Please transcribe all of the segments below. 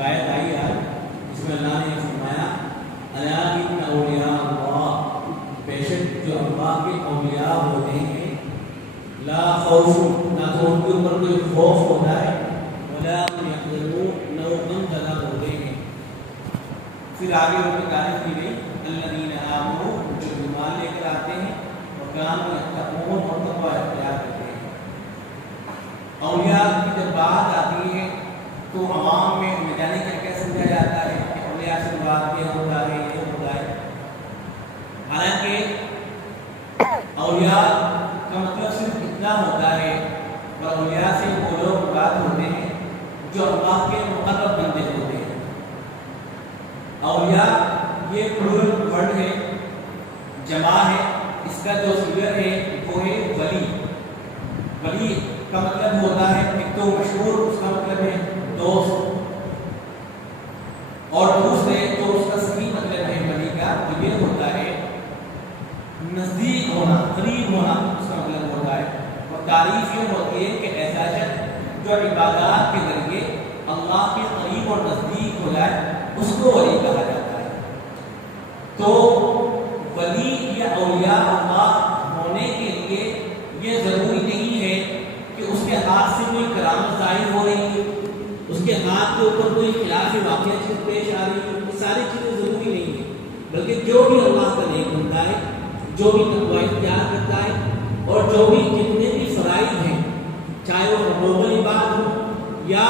ایک آیت آئی ہے جس میں اللہ نے فرمایا الا ان اولیاء اللہ، بے شک جو اللہ کے اولیاء ہوتے ہیں، لا خوف، نہ تو ان کے اوپر کوئی خوف ہوتا ہے، ولا هم يحزنون، نہ وہ غم زدہ ہوتے ہیں۔ پھر آگے ان کی تعریف کی گئی الذین آمنوا، جو ایمان لے کر آتے ہیں، وکانوا یتقون، اور تقوی اختیار کرتے ہیں۔ اولیاء کی جب بات آتی ہے تو عوام میں نہ جانے کیا سمجھا جاتا ہے کہ اولیاء سے بات یہ ہوتا ہے یہ ہوتا ہے۔ حالانکہ اولیاء کا مطلب صرف اتنا ہوتا ہے، اور اولیاء سے وہ لوگ مراد ہوتے ہیں جو اللہ کے مقرب بندے ہوتے ہیں۔ اولیاء یہ پلورل ورڈ ہے، جمع ہے، اس کا جو سنگر ہے وہ ہے ولی۔ ولی کا مطلب ہوتا ہے ایک تو مشہور، اس کا مطلب ہے دوست، اور دوسرے جو اس کا صحیح مطلب ہے ولی کا وہ یہ ہوتا ہے نزدیک ہونا، قریب ہونا، اس کا مطلب ہوتا ہے۔ اور تعریف یہ ہوتی ہے کہ ایسا شخص جو عبادات کے ذریعے اللہ کے قریب اور نزدیک ہو جائے اس کو ولی کہا جاتا ہے۔ تو ولی یا اولیاء اللہ ہونے کے لیے یہ ضروری نہیں ہے کہ اس کے ہاتھ سے کوئی کرامت ظاہر ہو رہی ہے، اس کے ہاتھ کے اوپر کوئی خلاف واقعہ چیز پیش آ رہی ہے، یہ ساری چیزیں ضروری نہیں ہیں، بلکہ جو بھی اللہ کا نیک بنتا ہے، جو بھی تقوی اختیار کرتا ہے، اور جو بھی جتنے بھی فرائض ہیں، چاہے وہ حقوق العباد ہو یا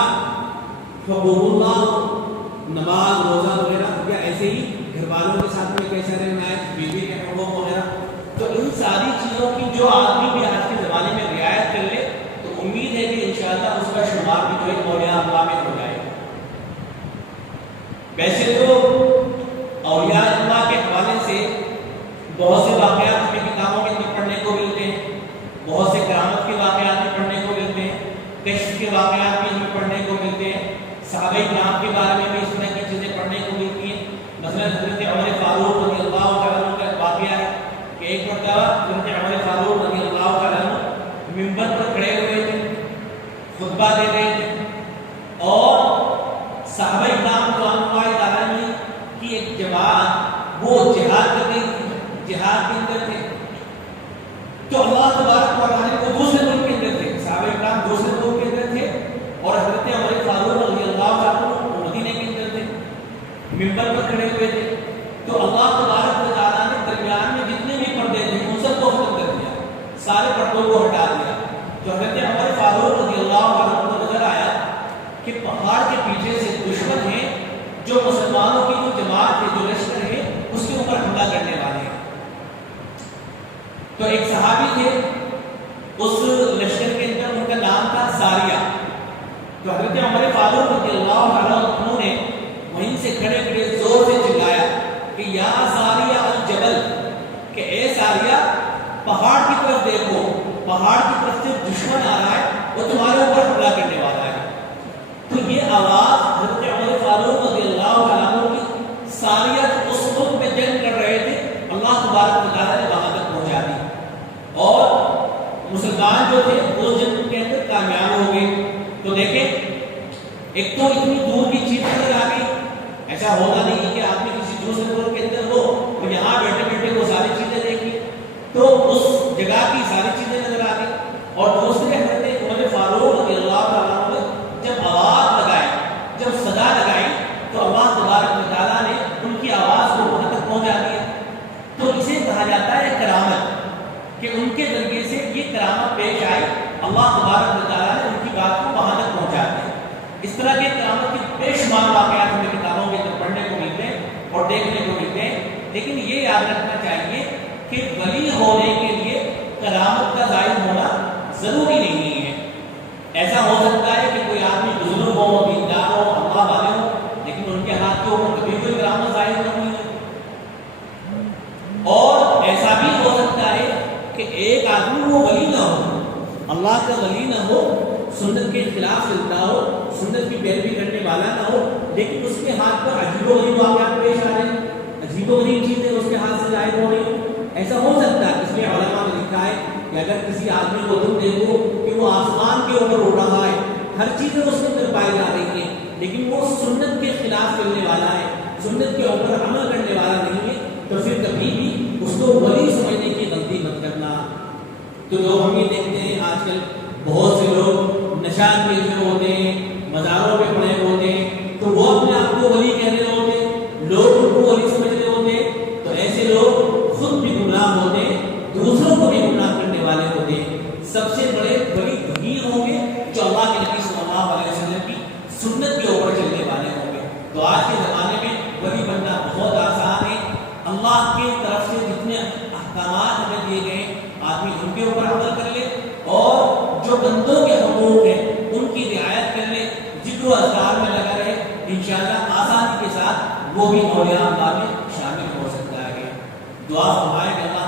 حقوق اللہ ہو، نماز روزہ وغیرہ، یا ایسے ہی گھر والوں کے ساتھ میں کیسا رہنا ہے، بیوی کے حقوق وغیرہ، تو ان ساری چیزوں کی جو آدمی بھی آج کے زمانے میں رعایت کر لے تو امید ہے کہ انشاءاللہ اس کا شمار بھی جو ہے اولیاء اللہ میں ہو جائے گا۔ ویسے تو اولیاء اللہ کے حوالے سے بہت سے واقعات ہمیں کتابوں کے اندر پڑھنے کو ملتے ہیں، بہت سے کرامت کے واقعات بھی پڑھنے کو ملتے ہیں، کشف کے واقعات بھی ہمیں پڑھنے کو ملتے ہیں، صحابہ کرام کے بارے میں بھی اس طرح کی چیزیں پڑھنے کو ملتی ہیں۔ مثلا حضرت عمر فاروق رضی اللہ تعالیٰ عنہ کا ایک واقعہ ہے کہ ایک مرتبہ حضرت عمر فاروق رضی اللہ تعالیٰ عنہ منبر پر کھڑے ہوئے تھے، خطبہ دے رہے تھے، اور صحابہ کرام رضوان اللہ تعالیٰ عنہ کی ایک جماعت وہ جہاد کر رہی تھی، جہاد کے اندر تھے، تو اللہ تبارک و تعالیٰ کو دوسرے ملک کے اندر تھے، صحابہ کرام دوسرے ملک کے اندر تھے، اور حضرت عمر فاروق رضی اللہ عنہ مدینے کے اندر تھے، منبر پر کھڑے ہوئے تھے۔ تو اللہ تبارک و تعالیٰ نے درمیان میں جتنے بھی پردے تھے ان سب کو ختم کر دیا، سارے پردوں کو ہٹا دیا۔ تو حضرت عمر فاروق رضی اللہ عنہ کو نظر آیا کہ پہاڑ کے پیچھے سے دشمن ہیں جو مسلمانوں کی جو جماعت ہے، جو لشکر ہے، اس کے اوپر حملہ کرنے والے ہیں۔ تو ایک صحابی تھے اس لشکر کے اندر، ان کا نام تھا ساریہ۔ تو حضرت عمر فاروق رضی اللہ عنہ نے وہیں سے کھڑے کھڑے زور سے چلایا کہ یا ساریہ الجبل، کہ اے ساریہ پہاڑ کی طرف دیکھو، پہاڑ کی طرف سے دشمن آ رہا ہے، وہ تمہارے اوپر حملہ کرنے والا ہے۔ تو یہ آواز حضرت عمر فاروق رضی اللہ عنہ کی ساریہ اس وقت میں جنگ کر رہے تھے، اللہ تبارک و تعالیٰ نے وہاں تک پہنچا دی، اور مسلمان جو تھے اس جنگ کے اندر کامیاب ہو گئے۔ تو دیکھیں ایک تو اتنی دور کی چیز نظر آ گئی، ایسا ہوتا نہیں کہ آپ نے کسی دوسرے ملک کے اندر ہو اور یہاں بیٹھے بیٹھے وہ ساری چیزیں دیکھی، تو اس جگہ کی ساری چیزیں نظر آ گئی۔ اور دوسرے حضرت عمر فاروق رضی اللہ عنہ نے جب آواز لگائی، جب صدا لگائی، تو اللہ تبارک و تعالیٰ نے ان کی آواز کو وہاں تک پہنچا دیا۔ تو اسے کہا جاتا ہے کرامت، کہ ان کے ذریعے سے یہ کرامت پیش آئی، اللہ تبارک و تعالیٰ نے ان کی بات کو وہاں تک پہنچا دیا۔ اس طرح کے کرامت کے بے شمار واقعات ہمیں کتابوں کے اندر پڑھنے کو ملتے ہیں اور دیکھنے کو ملتے ہیں، لیکن یہ یاد رکھنا چاہیے کہ ولی ہونے کے لیے کرامت کا ظاہر ہونا ضروری نہیں ہے۔ ایسا ہو سکتا ہے کہ کوئی آدمی بزرگ ہو، دیندار ہو، اللہ والے ہو، لیکن ان کے ہاتھ کے اوپر کبھی کوئی کرامت ظاہر نہ ہوئی ہے۔ اور ایسا بھی ہو سکتا ہے کہ ایک آدمی وہ ولی نہ ہو، اللہ کا ولی نہ ہو، سنت کے خلاف چلتا ہو، سنت کی پیروی کرنے والا نہ ہو، لیکن اس کے ہاتھ پر عجیب و غریب واقعات پیش آ رہے ہیں، عجیب و غریب چیزیں اس کے ہاتھ سے ظاہر ہو رہی ہیں۔ ایسا ہو سکتا ہے، اس میں علماء نے لکھا ہے کہ اگر کسی آدمی کو تم دیکھو کہ وہ آسمان کے اوپر اڑ رہا ہے، ہر چیز اس کے اندر پائی جا رہی ہے، لیکن وہ سنت کے خلاف چلنے والا ہے، سنت کے اوپر عمل کرنے والا نہیں ہے، تو پھر کبھی بھی اس کو ولی سمجھنے کی غلطی مت کرنا۔ تو لوگ ہم یہ دیکھتے ہیں آج کل بہت سے لوگ نشان کے جو ہوتے ہیں، مزاروں پہ پڑے ہوتے ہیں، تو وہ اپنے آپ کو ولی کہہ رہے ہوتے ہیں، لوگ ان کو ولی سمجھ رہے ہوتے ہیں، تو ایسے لوگ خود بھی گمراہ ہوتے ہیں، دوسروں کو بھی گمراہ کرنے والے ہوتے ہیں۔ سب سے بڑے ولی وہی ہوں گے جو اللہ کے نبی صلی اللہ علیہ وسلم کی سنت کے اوپر چلنے والے ہوں گے۔ تو آج کے زمانے میں ولی بننا بہت آسان ہے، اللہ کی طرف سے جتنے احکامات ہمیں دیے گئے آدمی ان کے اوپر عمل کر لے، اور جو بندوں کے حقوق ہیں ان کی رعایت کر لے، ذکر و اذکار میں لگا رہے، انشاءاللہ آسانی کے ساتھ وہ بھی اولیاء اللہ میں شامل ہو سکتا ہے۔ دعا فرمائے کہ اللہ